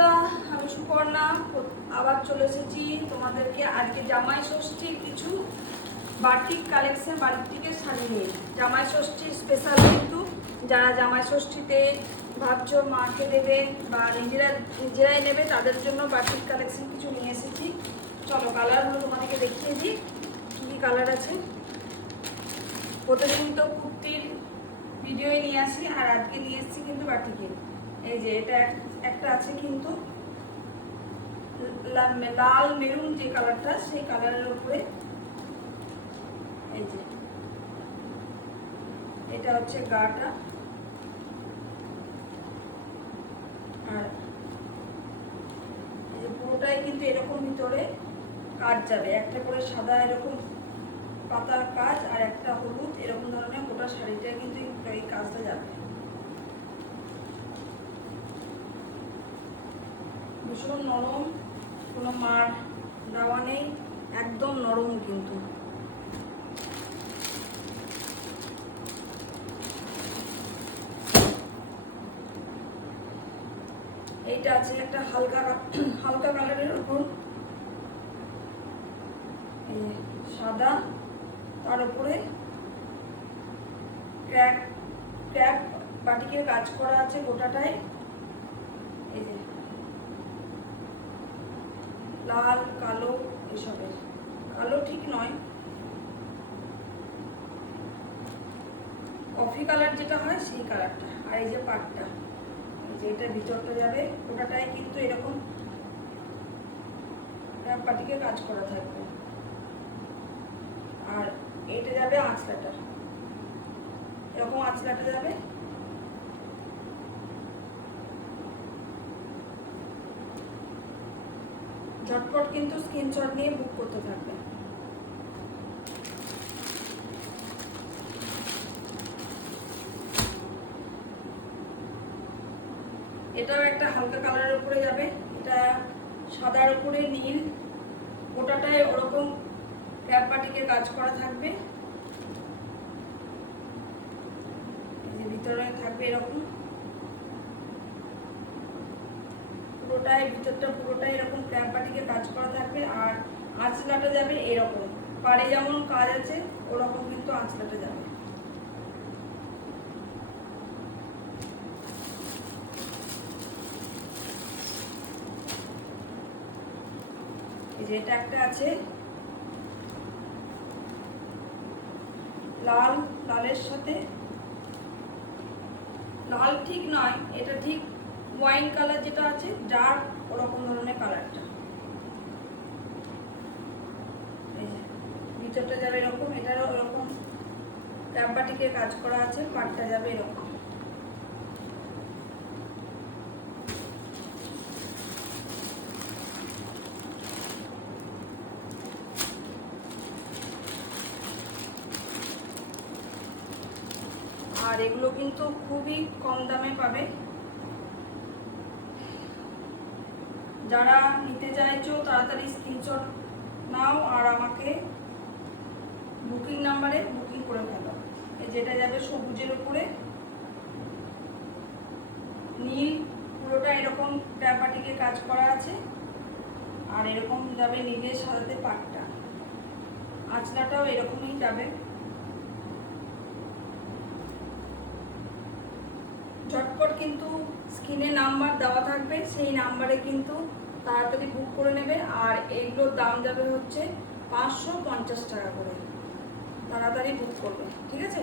বন্ধুরা, আমি সুপর্ণা আবার চলে এসেছি তোমাদেরকে আজকে জামাই ষষ্ঠীর কিছু বাটিক কালেকশন, বাটিকের শাড়ি নিয়ে। জামাই ষষ্ঠীর স্পেশাল কিন্তু যারা জামাই ষষ্ঠীতে ভাবছো মাকে দেবে বা নিজেরাই নেবে তাদের জন্য বাটিক কালেকশন কিছু নিয়ে এসেছি। চলো কালারগুলো তোমাদেরকে দেখিয়ে দিই কী কী কালার আছে। প্রতিদিন তো কুর্তির ভিডিওই নিয়ে আসি, আর আজকে নিয়ে এসেছি কিন্তু বাটিকের। এই যে এটা একটা আছে কিন্তু লাল মেরুন যে কালারটা, সেই কালারের উপরে এই যে এটা হচ্ছে গাটা, আর এই যে পুরোটাই কিন্তু এরকম ভিতরে কাজ যাবে, একটা করে সাদা এরকম পাতার কাজ আর একটা হলুদ, এরকম ধরনের গোটা শাড়িটা কিন্তু এই কাজটা যাবে। ভীষণ নরম, কোনো মার দেওয়া নেই, একদম নরম কিন্তু। এইটা আছে একটা হালকা হালকা কালারের উপর সাদা, তার উপরে ক্র্যাপ বাটিকের কাজ করা আছে গোটাটায়। এই যে লাল কালো, এসবের কালো ঠিক নয়, কফি কালার যেটা হয় সেই কালারটা। আর এই যে পাটটা, এই যে এটা ভিতরটা যাবে ওটাটাই কিন্তু এরকম বাটিকের কাজ করা থাকবে, আর এটা যাবে আঁচলাটা, এরকম আঁচলাটা যাবে। ঝটপট কিন্তু স্ক্রিনশট নিয়ে বুক করতে থাকবে। এটাও একটা হালকা কালারের উপরে যাবে, এটা সাদার উপরে নীল, গোটাটায় ওরকম ক্র্যাপ বাটিকের কাজ করা থাকবে। এই যে ভিতরে থাকবে এরকম পুরোটাই, ভিতরটা পুরোটাই এরকম ক্র্যাপ বাটিকের কাজ করা থাকবে। আর আঁচলাটা যাবে এরকম, পাড়ে যেমন কাজ আছে ওরকম কিন্তু আঁচলাটা যাবে। এই যে এটা একটা আছে লাল, লালের সাথে লাল ঠিক নয়, এটা ঠিক ওয়াইন কালার যেটা আছে ডার্ক, ওরকম ধরনের কালারটা। এই যে ভিতরটা যাবে এরকম, এটারও এরকম ক্র্যাপ বাটিকের কাজ করা আছে, পাটটা যাবে এরকম। আর এগুলো কিন্তু খুবই কম দামে পাবে। যারা নিতে চাইছো তাড়াতাড়ি স্ক্রিনশট নাও আর আমাকে বুকিং নাম্বারে বুকিং করে ফেলো। যেটা যাবে সবুজের উপরে নীল, পুরোটা এরকম ক্র্যাপ বাটিকের কাজ করা আছে, আর এরকম যাবে নীলের সাদাতে পাটটা, আঁচলাটাও এরকমই যাবে। ঝটপট কিন্তু স্ক্রিনে নাম্বার দেওয়া থাকবে, সেই নাম্বারে কিন্তু তাড়াতাড়ি বুক করে নেবে। আর এইগুলোর দাম যাবে হচ্ছে 550 টাকা করে, তাড়াতাড়ি বুক করবে, ঠিক আছে।